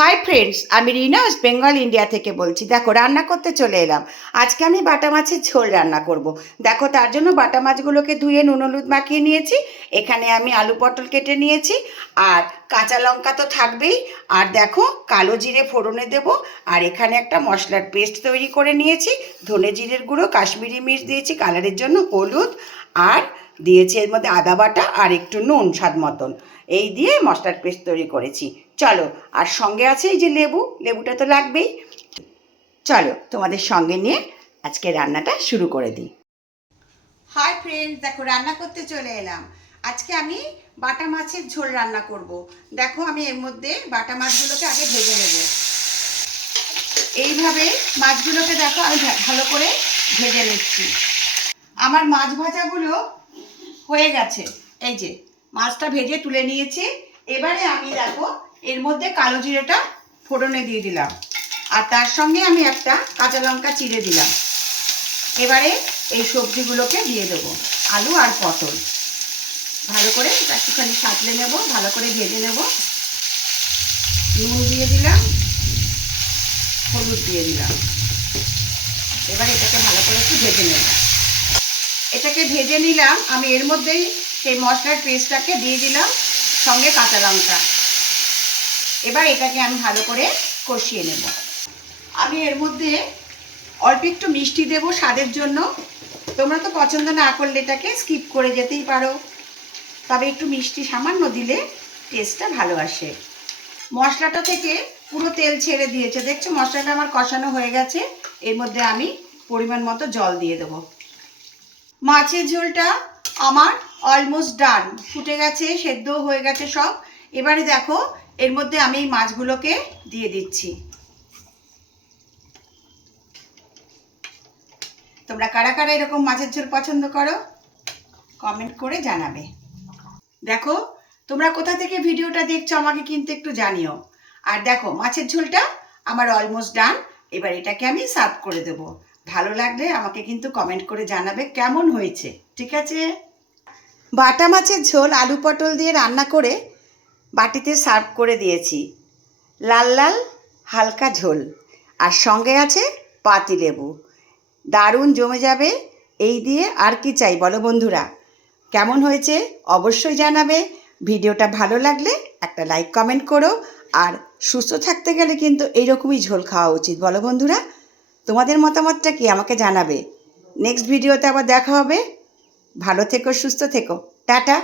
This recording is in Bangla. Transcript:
হাই ফ্রেন্ডস, আমি রিনা ওয়েস্ট বেঙ্গল ইন্ডিয়া থেকে বলছি। দেখো, রান্না করতে চলে এলাম। আজকে আমি বাটা মাছের ঝোল রান্না করব। দেখো, তার জন্য বাটা মাছগুলোকে ধুয়ে নুন হলুদ মাখিয়ে নিয়েছি। এখানে আমি আলু পটল কেটে নিয়েছি, আর কাঁচা লঙ্কা তো থাকবেই। আর দেখো, কালো জিরে ফোড়নে দেব। আর এখানে একটা মশলার পেস্ট তৈরি করে নিয়েছি। ধনে জিরের গুঁড়ো, কাশ্মীরি মির্চ দিয়েছি কালারের জন্য, হলুদ, আর দিয়েছি এর মধ্যে আদা বাটা আর একটু নুন স্বাদ মতন। এই দিয়ে মশলার পেস্ট তৈরি করেছি। চলো, আর সঙ্গে আছে এই যে লেবুটা তো লাগবেই। চলো, তোমাদের সঙ্গে নিয়ে আজকে রান্নাটা শুরু করে দিই। হাই ফ্রেন্ডস, দেখো রান্না করতে চলে এলাম। আজকে আমি বাটা মাছের ঝোল রান্না করব। দেখো, আমি এর মধ্যে বাটা মাছগুলোকে আগে ভেজে নেব। এইভাবে মাছগুলোকে দেখো আমি ভালো করে ভেজে নিচ্ছি। আমার মাছ ভাজাগুলো হয়ে গেছে। এই যে মাছটা ভেজে তুলে নিয়েছি। এবারে আমি দেখো এর মধ্যে কালো জিরেটা ফোড়নে দিয়ে দিলাম, আর তার সঙ্গে আমি একটা কাঁচা লঙ্কা চিড়ে দিলাম। এবারে এই সবজিগুলোকে দিয়ে দেবো, আলু আর পটল। ভালো করে একটুখানি সাঁতলে নেব, ভালো করে ভেজে নেব। নুন দিয়ে দিলাম, হলুদ দিয়ে দিলাম। এবার এটাকে ভালো করে একটু ভেজে নেব। এটাকে ভেজে নিলাম। আমি এর মধ্যেই সেই মশলার পেস্টটাকে দিয়ে দিলাম, সঙ্গে কাঁচা লঙ্কা। এবার এটাকে আমি ভালো করে কষিয়ে নেব। আমি এর মধ্যে অল্প একটু মিষ্টি দেব স্বাদের জন্য। তোমরা তো পছন্দ না করলে এটাকে স্কিপ করে যেতেই পারো, তবে একটু মিষ্টি সামান্য দিলে টেস্টটা ভালো আসে। মশলাটা থেকে পুরো তেল ছেড়ে দিয়েছে, দেখছো মশলাটা আমার কষানো হয়ে গেছে। এর মধ্যে আমি পরিমাণ মতো জল দিয়ে দেবো। মাছের ঝোলটা আমার অলমোস্ট ডান, ফুটে গেছে, সেদ্ধ হয়ে গেছে সব। এবারে দেখো এর মধ্যে আমি এই মাছগুলোকে দিয়ে দিচ্ছি। তোমরা কারা কারা এরকম মাছের ঝোল পছন্দ করো কমেন্ট করে জানাবে। দেখো, তোমরা কোথা থেকে ভিডিওটা দেখছো আমাকে কিন্তু একটু জানিও। আর দেখো মাছের ঝোলটা আমার অলমোস্ট ডান। এবার এটাকে আমি সার্ভ করে দেবো। ভালো লাগলে আমাকে কিন্তু কমেন্ট করে জানাবে কেমন হয়েছে, ঠিক আছে? বাটা মাছের ঝোল আলু পটল দিয়ে রান্না করে বাটিতে সার্ভ করে দিয়েছি। লাল লাল হালকা ঝোল, আর সঙ্গে আছে পাতিলেবু। দারুণ জমে যাবে এই দিয়ে। আর কি চাই বলো বন্ধুরা? কেমন হয়েছে অবশ্যই জানাবে। ভিডিওটা ভালো লাগলে একটা লাইক কমেন্ট করো। আর সুস্থ থাকতে গেলে কিন্তু এইরকমই ঝোল খাওয়া উচিত, বলো বন্ধুরা? তোমাদের মতামতটা কি আমাকে জানাবে। নেক্সট ভিডিওতে আবার দেখা হবে। ভালো থেকো, সুস্থ থেকো, টাটা।